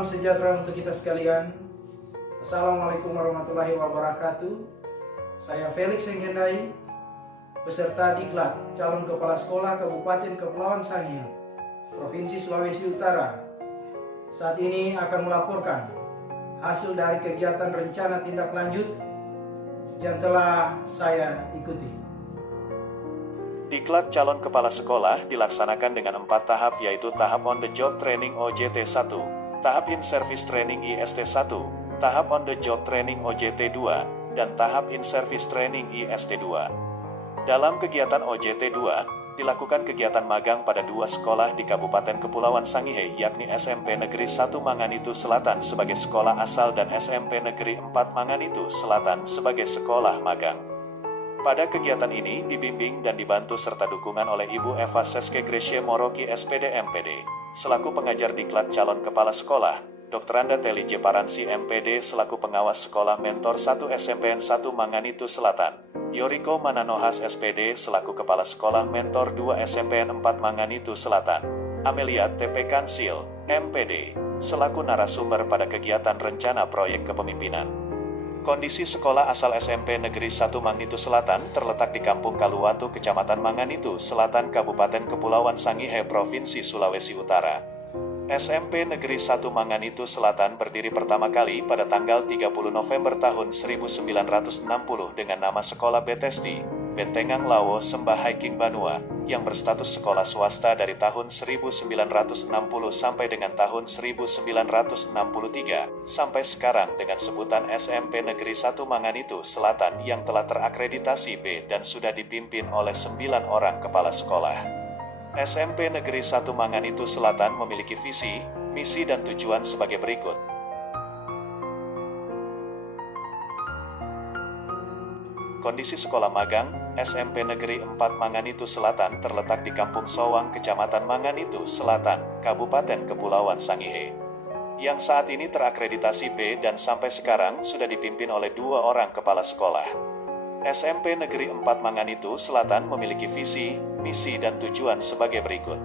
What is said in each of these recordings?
Salam sejahtera untuk kita sekalian. Assalamualaikum warahmatullahi wabarakatuh. Saya Felix Enggendai, peserta Diklat calon kepala sekolah Kabupaten Kepulauan Sangihe, Provinsi Sulawesi Utara. Saat ini akan melaporkan hasil dari kegiatan rencana tindak lanjut yang telah saya ikuti. Diklat calon kepala sekolah dilaksanakan dengan 4 tahap, yaitu tahap on the job training OJT 1, tahap in service training IST 1, tahap on the job training OJT 2, dan tahap in service training IST 2. Dalam kegiatan OJT 2, dilakukan kegiatan magang pada 2 sekolah di Kabupaten Kepulauan Sangihe, yakni SMP Negeri 1 Manganitu Selatan sebagai sekolah asal dan SMP Negeri 4 Manganitu Selatan sebagai sekolah magang. Pada kegiatan ini dibimbing dan dibantu serta dukungan oleh Ibu Eva Seske Gresye Moroki SPD MPD, selaku pengajar Diklat calon kepala sekolah, Dr. Anda Teli Jeparansi MPD selaku pengawas sekolah mentor 1 SMPN 1 Manganitu Selatan, Yoriko Mananohas SPD selaku kepala sekolah mentor 2 SMPN 4 Manganitu Selatan, Amelia TP Kansil MPD selaku narasumber pada kegiatan rencana proyek kepemimpinan. Kondisi sekolah asal SMP Negeri 1 Manganitu Selatan terletak di Kampung Kaluwatu, Kecamatan Manganitu Selatan, Kabupaten Kepulauan Sangihe, Provinsi Sulawesi Utara. SMP Negeri 1 Manganitu Selatan berdiri pertama kali pada tanggal 30 November tahun 1960 dengan nama Sekolah Betesti, Bentengang Lawo Sembah Hiking Banua, yang berstatus sekolah swasta dari tahun 1960 sampai dengan tahun 1963, sampai sekarang dengan sebutan SMP Negeri 1 Manganitu Selatan yang telah terakreditasi B dan sudah dipimpin oleh 9 orang kepala sekolah. SMP Negeri 1 Manganitu Selatan memiliki visi, misi dan tujuan sebagai berikut. Kondisi sekolah magang, SMP Negeri 4 Manganitu Selatan terletak di Kampung Sowang, Kecamatan Manganitu Selatan, Kabupaten Kepulauan Sangihe, yang saat ini terakreditasi B dan sampai sekarang sudah dipimpin oleh 2 orang kepala sekolah. SMP Negeri 4 Manganitu Selatan memiliki visi, misi dan tujuan sebagai berikut.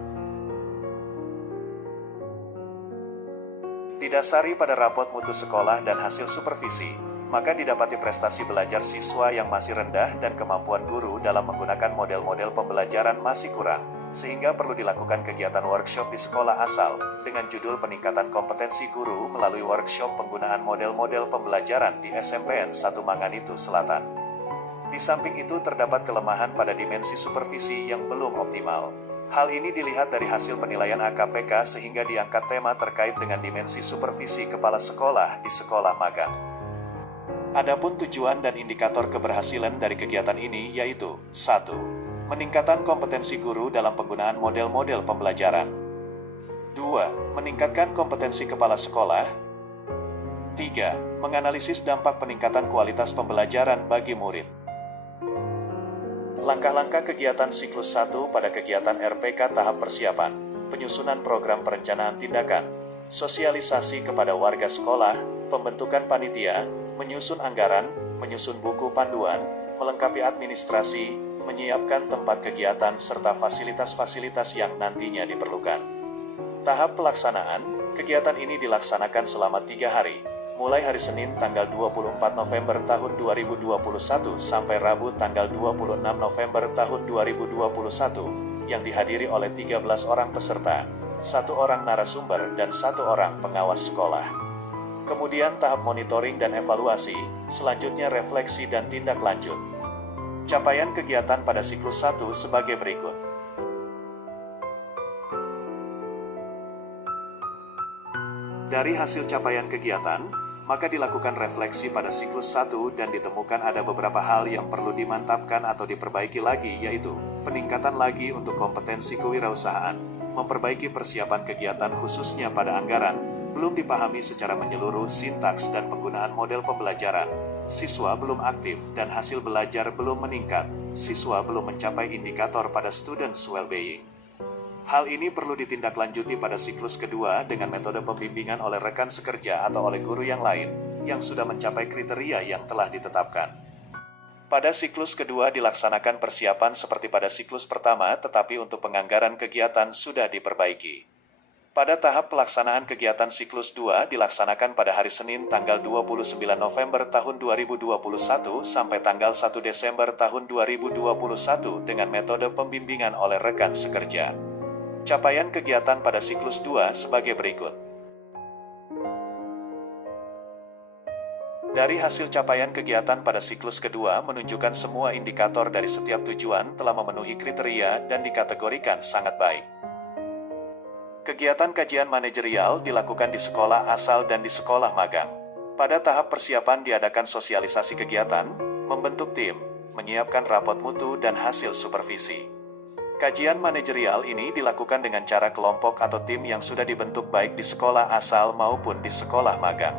Didasari pada rapot mutu sekolah dan hasil supervisi, maka didapati prestasi belajar siswa yang masih rendah dan kemampuan guru dalam menggunakan model-model pembelajaran masih kurang, sehingga perlu dilakukan kegiatan workshop di sekolah asal dengan judul peningkatan kompetensi guru melalui workshop penggunaan model-model pembelajaran di SMPN 1 Manganitu Selatan. Di samping itu terdapat kelemahan pada dimensi supervisi yang belum optimal. Hal ini dilihat dari hasil penilaian AKPK sehingga diangkat tema terkait dengan dimensi supervisi kepala sekolah di sekolah magang. Adapun tujuan dan indikator keberhasilan dari kegiatan ini yaitu 1. Meningkatkan kompetensi guru dalam penggunaan model-model pembelajaran. 2. Meningkatkan kompetensi kepala sekolah. 3. Menganalisis dampak peningkatan kualitas pembelajaran bagi murid. Langkah-langkah kegiatan siklus 1 pada kegiatan RPK tahap persiapan, penyusunan program perencanaan tindakan, sosialisasi kepada warga sekolah, pembentukan panitia, menyusun anggaran, menyusun buku panduan, melengkapi administrasi, menyiapkan tempat kegiatan serta fasilitas-fasilitas yang nantinya diperlukan. Tahap pelaksanaan, kegiatan ini dilaksanakan selama 3 hari, mulai hari Senin tanggal 24 November tahun 2021 sampai Rabu tanggal 26 November tahun 2021, yang dihadiri oleh 13 orang peserta, 1 orang narasumber dan 1 orang pengawas sekolah. Kemudian tahap monitoring dan evaluasi, selanjutnya refleksi dan tindak lanjut. Capaian kegiatan pada siklus 1 sebagai berikut. Dari hasil capaian kegiatan, maka dilakukan refleksi pada siklus 1 dan ditemukan ada beberapa hal yang perlu dimantapkan atau diperbaiki lagi, yaitu peningkatan lagi untuk kompetensi kewirausahaan, memperbaiki persiapan kegiatan khususnya pada anggaran, belum dipahami secara menyeluruh sintaks dan penggunaan model pembelajaran, siswa belum aktif dan hasil belajar belum meningkat, siswa belum mencapai indikator pada students well-being. Hal ini perlu ditindaklanjuti pada siklus kedua dengan metode pembimbingan oleh rekan sekerja atau oleh guru yang lain, yang sudah mencapai kriteria yang telah ditetapkan. Pada siklus kedua dilaksanakan persiapan seperti pada siklus pertama, tetapi untuk penganggaran kegiatan sudah diperbaiki. Pada tahap pelaksanaan kegiatan siklus 2 dilaksanakan pada hari Senin tanggal 29 November tahun 2021 sampai tanggal 1 Desember tahun 2021 dengan metode pembimbingan oleh rekan sekerja. Capaian kegiatan pada siklus 2 sebagai berikut. Dari hasil capaian kegiatan pada siklus kedua menunjukkan semua indikator dari setiap tujuan telah memenuhi kriteria dan dikategorikan sangat baik. Kegiatan kajian manajerial dilakukan di sekolah asal dan di sekolah magang. Pada tahap persiapan diadakan sosialisasi kegiatan, membentuk tim, menyiapkan rapot mutu dan hasil supervisi. Kajian manajerial ini dilakukan dengan cara kelompok atau tim yang sudah dibentuk baik di sekolah asal maupun di sekolah magang.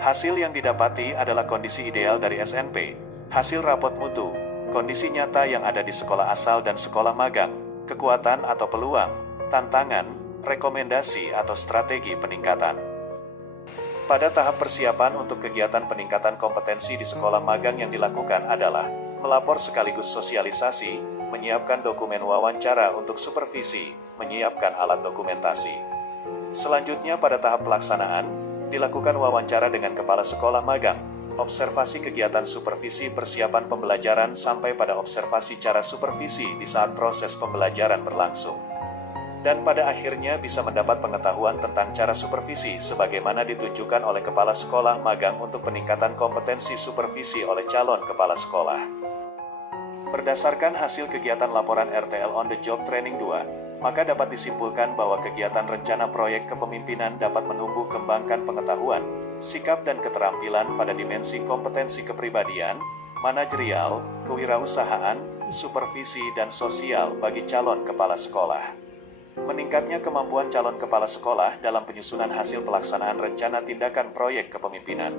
Hasil yang didapati adalah kondisi ideal dari SNP, hasil rapot mutu, kondisi nyata yang ada di sekolah asal dan sekolah magang, kekuatan atau peluang, tantangan, rekomendasi atau strategi peningkatan. Pada tahap persiapan untuk kegiatan peningkatan kompetensi di sekolah magang yang dilakukan adalah melapor sekaligus sosialisasi, menyiapkan dokumen wawancara untuk supervisi, menyiapkan alat dokumentasi. Selanjutnya pada tahap pelaksanaan, dilakukan wawancara dengan kepala sekolah magang, observasi kegiatan supervisi persiapan pembelajaran sampai pada observasi cara supervisi di saat proses pembelajaran berlangsung. Dan pada akhirnya bisa mendapat pengetahuan tentang cara supervisi sebagaimana ditunjukkan oleh kepala sekolah magang untuk peningkatan kompetensi supervisi oleh calon kepala sekolah. Berdasarkan hasil kegiatan laporan RTL on the Job Training 2, maka dapat disimpulkan bahwa kegiatan rencana proyek kepemimpinan dapat menumbuh kembangkan pengetahuan, sikap dan keterampilan pada dimensi kompetensi kepribadian, manajerial, kewirausahaan, supervisi dan sosial bagi calon kepala sekolah. Meningkatnya kemampuan calon kepala sekolah dalam penyusunan hasil pelaksanaan rencana tindakan proyek kepemimpinan.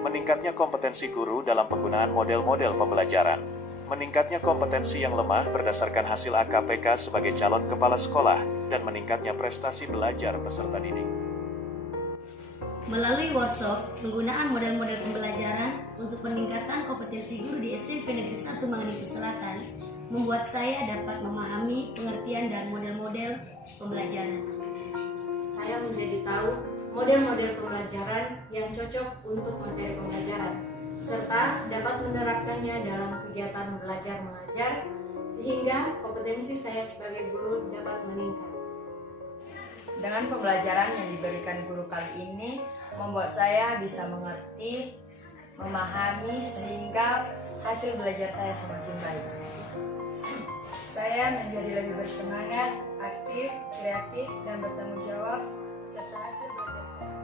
Meningkatnya kompetensi guru dalam penggunaan model-model pembelajaran. Meningkatnya kompetensi yang lemah berdasarkan hasil AKPK sebagai calon kepala sekolah, dan meningkatnya prestasi belajar peserta didik. Melalui workshop, penggunaan model-model pembelajaran untuk peningkatan kompetensi guru di SMP Negeri 1 Mangunkuto Selatan membuat saya dapat memahami pengertian dan model-model pembelajaran. Saya menjadi tahu model-model pembelajaran yang cocok untuk materi pembelajaran, serta dapat menerapkannya dalam kegiatan belajar mengajar, sehingga kompetensi saya sebagai guru dapat meningkat. Dengan pembelajaran yang diberikan guru kali ini, membuat saya bisa mengerti, memahami, sehingga hasil belajar saya semakin baik. Saya menjadi lebih bersemangat, aktif, kreatif, dan bertanggung jawab, serta hasil belajar saya.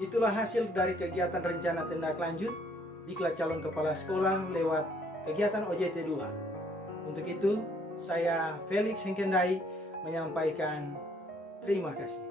Itulah hasil dari kegiatan rencana tindak lanjut Diklat calon kepala sekolah lewat kegiatan OJT 2. Untuk itu, saya Felix Hengkendai menyampaikan terima kasih.